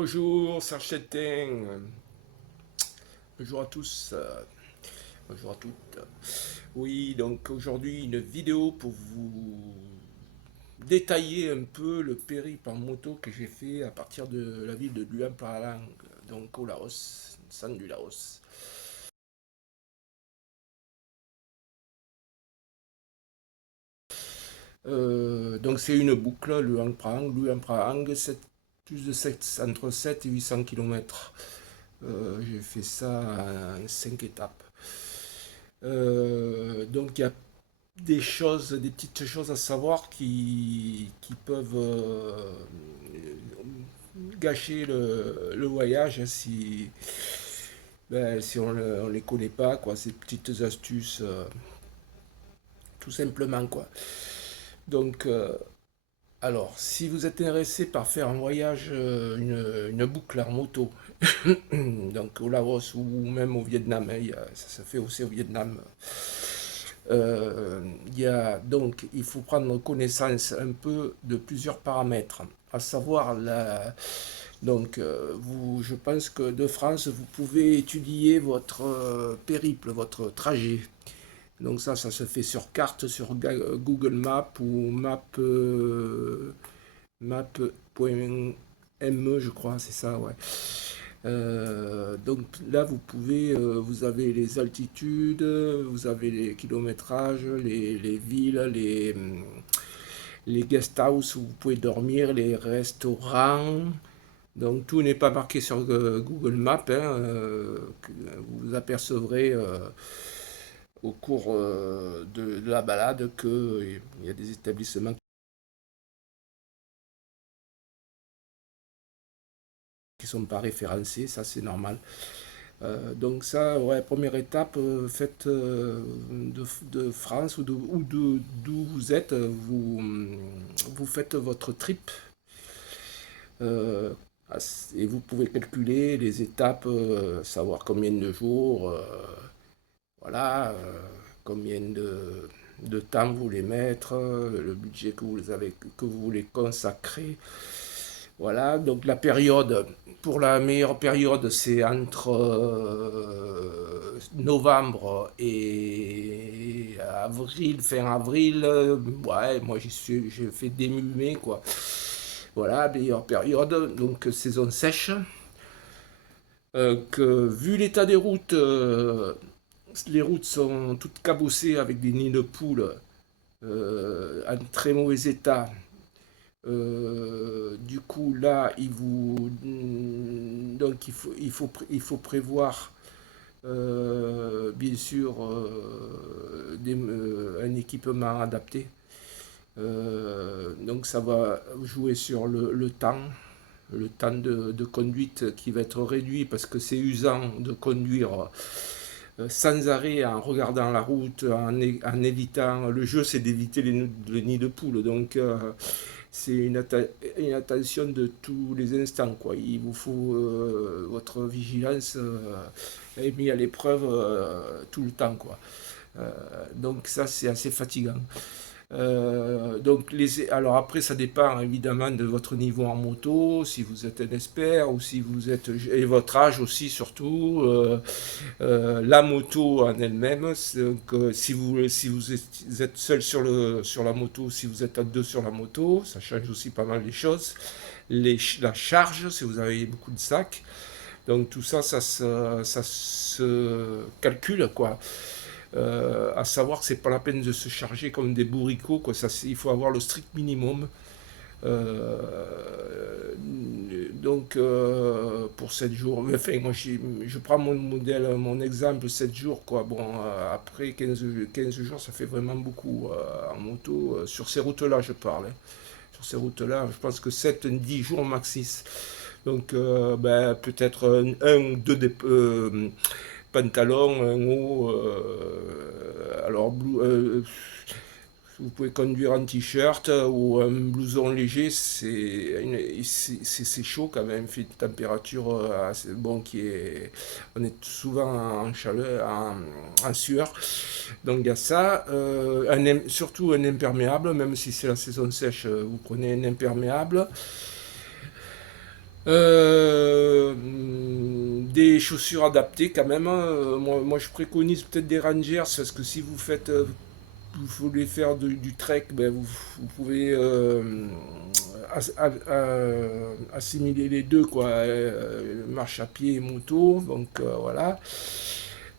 Bonjour, Serge Chettin. Bonjour à tous. Bonjour à toutes. Oui, donc aujourd'hui une vidéo pour vous détailler un peu le périple en moto que j'ai fait à partir de la ville de Luang Prabang, donc au Laos, centre du Laos. Donc c'est une boucle, Luang Prabang. Luang Prabang, c'est plus de 7, entre 7 et 800 km. J'ai fait ça en 5 étapes. Donc il y a des choses, des petites choses à savoir qui peuvent gâcher le voyage si on ne les connaît pas, quoi, ces petites astuces, tout simplement, quoi. Donc, alors, si vous êtes intéressé par faire un voyage, une boucle en moto, donc au Laos ou même au Vietnam, hein, ça se fait aussi au Vietnam. Donc, il faut prendre connaissance un peu de plusieurs paramètres, à savoir je pense que de France, vous pouvez étudier votre périple, votre trajet. Donc ça se fait sur carte, sur Google Maps ou map.me, je crois, c'est ça, ouais. Donc là, vous avez les altitudes, vous avez les kilométrages, les villes, les guest house où vous pouvez dormir, les restaurants. Donc tout n'est pas marqué sur Google Maps, hein, que vous apercevrez au cours de la balade qu'il y a des établissements qui ne sont pas référencés, ça c'est normal. Donc ça, ouais, première étape, faites de France d'où vous êtes, vous faites votre trip euh, et vous pouvez calculer les étapes, savoir combien de jours, voilà, combien de temps vous voulez mettre, le budget que vous voulez consacrer. Voilà, donc la période, pour la meilleure période, c'est entre novembre et avril, fin avril. Ouais, moi j'ai fait début mai, quoi. Voilà, meilleure période, donc saison sèche. Vu l'état des routes, les routes sont toutes cabossées avec des nids de poules en très mauvais état. Du coup, là, donc il faut prévoir, bien sûr, un équipement adapté. Donc ça va jouer sur le temps de conduite qui va être réduit parce que c'est usant de conduire sans arrêt en regardant la route, en évitant. Le jeu, c'est d'éviter les nids de poules. Donc, c'est une attention de tous les instants, quoi. Il vous faut votre vigilance est mise à l'épreuve tout le temps, quoi. Donc ça, c'est assez fatigant. Alors après, ça dépend évidemment de votre niveau en moto, si vous êtes un expert ou si vous êtes et votre âge aussi surtout. La moto en elle-même, donc, si vous êtes seul sur la moto, si vous êtes à deux sur la moto, ça change aussi pas mal les choses. La charge, si vous avez beaucoup de sacs. Donc tout ça, ça se calcule, quoi. À savoir que c'est pas la peine de se charger comme des bourricots, quoi. Il faut avoir le strict minimum. Euh, pour 7 jours, enfin, je prends mon modèle, mon exemple 7 jours, quoi. Bon, après 15 jours, ça fait vraiment beaucoup en moto. Sur ces routes-là, je parle, hein. Sur ces routes-là, je pense que 10 jours maxis. Donc, peut-être un ou deux pantalons, un haut. Vous pouvez conduire en t-shirt ou un blouson léger, c'est chaud quand même, il fait une température assez bon on est souvent en chaleur, en sueur. Donc il y a ça, surtout un imperméable, même si c'est la saison sèche, vous prenez un imperméable. Des chaussures adaptées quand même, hein. Moi, je préconise peut-être des Rangers parce que si vous faites, vous voulez faire du trek, ben vous pouvez assimiler les deux, quoi, marche à pied et moto. Donc voilà.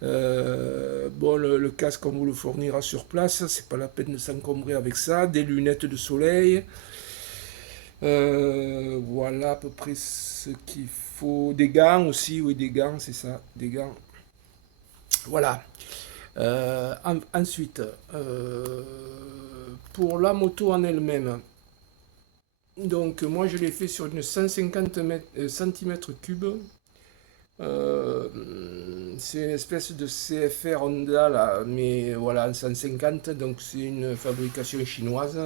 Bon, le casque, on vous le fournira sur place, c'est pas la peine de s'encombrer avec ça. Des lunettes de soleil. Voilà à peu près ce qu'il faut. Des gants aussi, oui, des gants, c'est ça, des gants. Voilà. Ensuite, pour la moto en elle-même, donc moi je l'ai fait sur une 150 cm3. C'est une espèce de CFR Honda là, mais voilà, en 150, donc c'est une fabrication chinoise.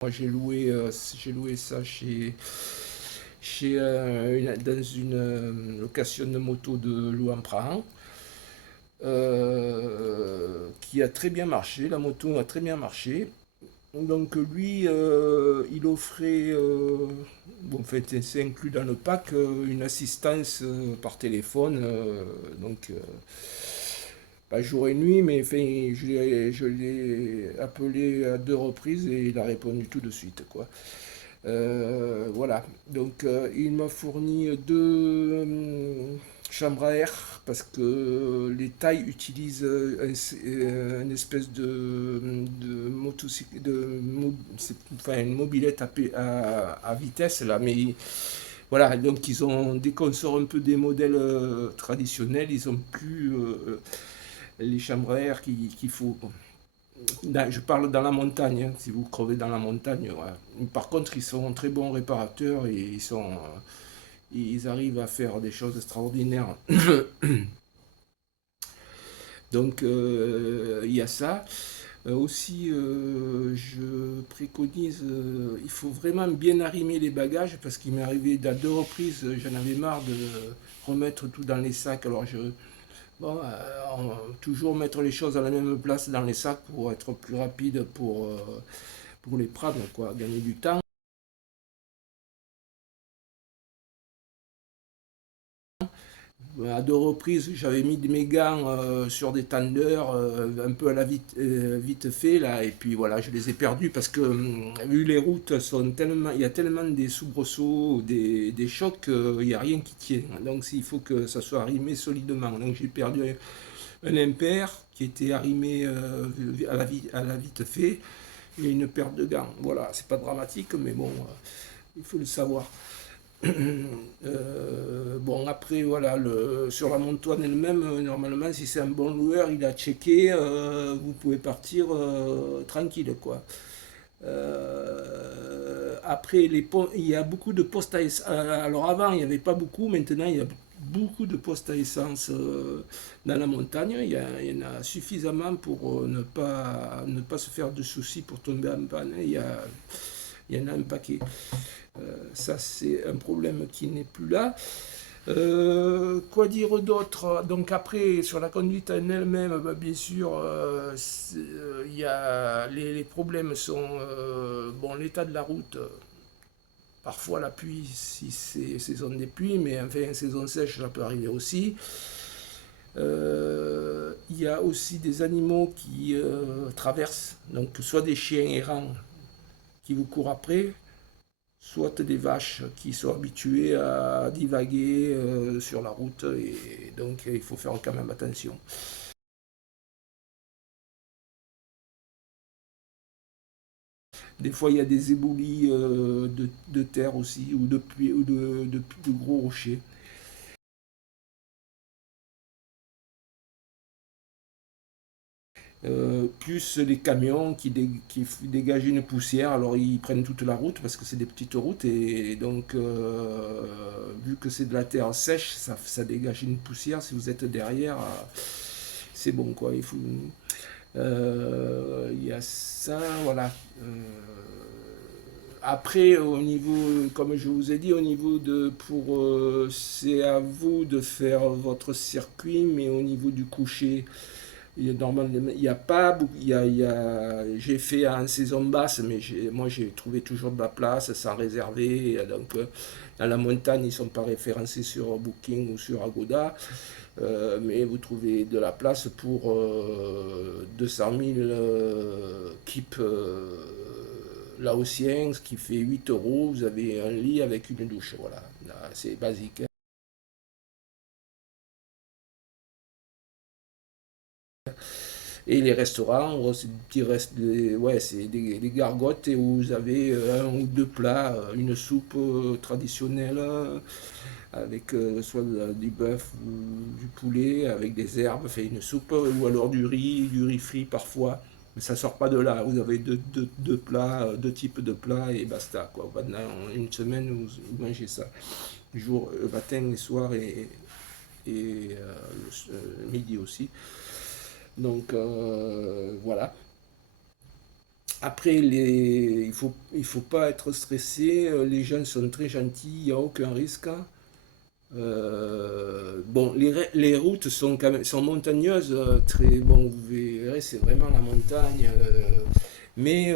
Moi j'ai loué ça dans une location de moto de Louan-Prahan, qui a très bien marché. La moto a très bien marché. Donc lui, il offrait, bon, en fait c'est inclus dans le pack, une assistance par téléphone, donc pas jour et nuit, mais enfin, je l'ai appelé à deux reprises et il a répondu tout de suite, quoi. Voilà, donc il m'a fourni deux chambres à air parce que les tailles utilisent une espèce de motocycle, enfin une mobilette à vitesse là, mais voilà, donc ils ont, dès qu'on sort un peu des modèles traditionnels, ils ont plus les chambres à air qu'il faut. Je parle dans la montagne, hein, si vous crevez dans la montagne. Ouais. Par contre, ils sont très bons réparateurs et ils arrivent à faire des choses extraordinaires. Donc, il y a ça. Aussi, je préconise, il faut vraiment bien arrimer les bagages parce qu'il m'est arrivé à deux reprises, j'en avais marre de remettre tout dans les sacs. Alors, bon, toujours mettre les choses à la même place dans les sacs pour être plus rapide pour les prendre, quoi, gagner du temps. À deux reprises, j'avais mis mes gants sur des tendeurs, un peu à la vite fait, là, et puis voilà, je les ai perdus parce que, vu les routes sont tellement, il y a tellement des soubresauts, des chocs, il n'y a rien qui tient. Donc, il faut que ça soit arrimé solidement. Donc, j'ai perdu un impair qui était arrimé à la vite fait et une paire de gants. Voilà, c'est pas dramatique, mais bon, il faut le savoir. Bon, après, voilà, sur la montoine elle-même, normalement, si c'est un bon loueur, il a checké, vous pouvez partir tranquille, quoi. Après, il y a beaucoup de postes à essence. Alors avant, il n'y avait pas beaucoup, maintenant, il y a beaucoup de postes à essence dans la montagne. Il y en a suffisamment pour ne pas se faire de soucis pour tomber en panne. Il y en a un paquet. Ça, c'est un problème qui n'est plus là. Quoi dire d'autre? Donc après, sur la conduite en elle-même, bah, bien sûr, il y a, les problèmes sont bon, l'état de la route. Parfois la pluie, si c'est saison des pluies, mais enfin saison sèche, ça peut arriver aussi. Il y a aussi des animaux qui traversent, donc soit des chiens errants qui vous courent après, soit des vaches qui sont habituées à divaguer sur la route et donc il faut faire quand même attention. Des fois il y a des éboulis de terre aussi ou de gros rochers. Plus les camions qui dégagent une poussière, alors ils prennent toute la route parce que c'est des petites routes et donc vu que c'est de la terre sèche, ça dégage une poussière. Si vous êtes derrière, c'est bon quoi. Il y a ça, voilà. Après, au niveau, comme je vous ai dit, au niveau c'est à vous de faire votre circuit, mais au niveau du coucher, Normalement, il y a pas, j'ai fait en saison basse, mais moi j'ai trouvé toujours de la place sans réserver. Donc, dans la montagne, ils ne sont pas référencés sur Booking ou sur Agoda, mais vous trouvez de la place pour 200 000 keep laotiens, ce qui fait 8 euros. Vous avez un lit avec une douche. Voilà, c'est basique, hein. Et les restaurants, c'est des petits ouais, c'est des gargotes et où vous avez un ou deux plats, une soupe traditionnelle avec soit du bœuf ou du poulet avec des herbes, fait une soupe ou alors du riz frit parfois. Mais ça sort pas de là. Vous avez deux plats, deux types de plats et basta quoi. Pendant une semaine, vous mangez ça. Jour, matin et soir et midi aussi. Donc voilà. Après, il faut pas être stressé. Les gens sont très gentils, il n'y a aucun risque. Bon, les routes sont quand même sont montagneuses, très bon. Vous verrez, c'est vraiment la montagne, mais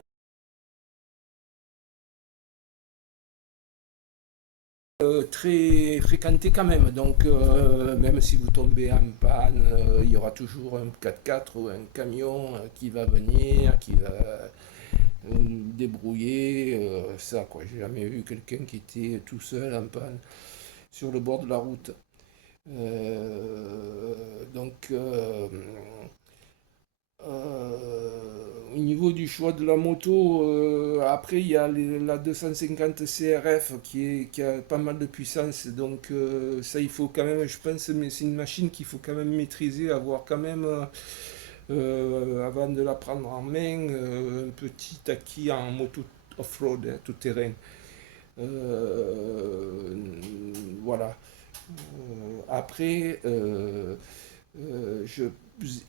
très fréquenté quand même. Donc, même si vous tombez en panne, il y aura toujours un 4x4 ou un camion qui va venir, qui va débrouiller, ça quoi. J'ai jamais vu quelqu'un qui était tout seul en panne sur le bord de la route. Donc, au niveau du choix de la moto, après il y a la 250 CRF qui a pas mal de puissance, donc ça il faut quand même, je pense, mais c'est une machine qu'il faut quand même maîtriser, avoir quand même, avant de la prendre en main, un petit acquis en moto off-road, hein, tout terrain. Euh, voilà. Après, je,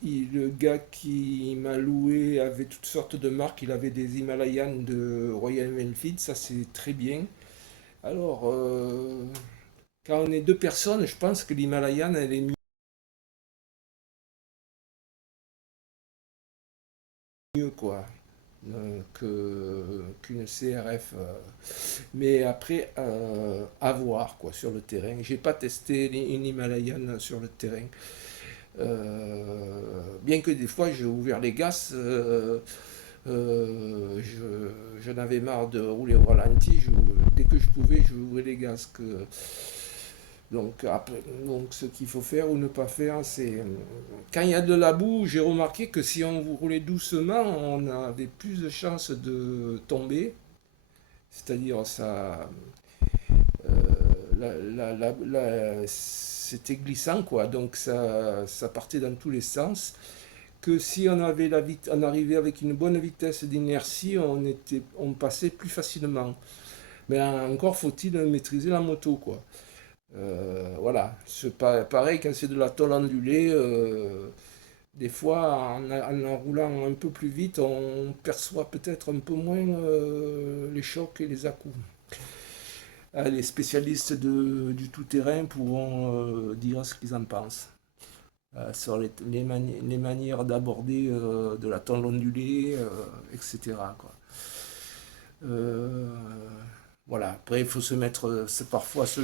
le gars qui m'a loué avait toutes sortes de marques. Il avait des Himalayas de Royal Enfield, ça c'est très bien. Alors, quand on est deux personnes, je pense que l'Himalayan elle est mieux quoi qu'une CRF. Mais après, à voir quoi sur le terrain. J'ai pas testé une Himalayan sur le terrain. Bien que des fois j'ai ouvert les gaz, j'en avais marre de rouler au ralenti. Dès que je pouvais, je ouvrais les gaz. Donc ce qu'il faut faire ou ne pas faire, c'est quand il y a de la boue, j'ai remarqué que si on roulait doucement, on avait plus de chances de tomber. C'est-à-dire ça, c'était glissant quoi, donc ça partait dans tous les sens. Que si on avait on arrivait avec une bonne vitesse d'inertie, on passait plus facilement. Mais encore faut-il maîtriser la moto, quoi. Voilà, c'est pas pareil quand c'est de la tôle ondulée. Des fois, en roulant un peu plus vite, on perçoit peut-être un peu moins les chocs et les à-coups. Les spécialistes du tout-terrain pourront dire ce qu'ils en pensent sur les manières d'aborder de la tôle ondulée, etc. Quoi. Euh, voilà. Après, il faut se mettre, c'est parfois se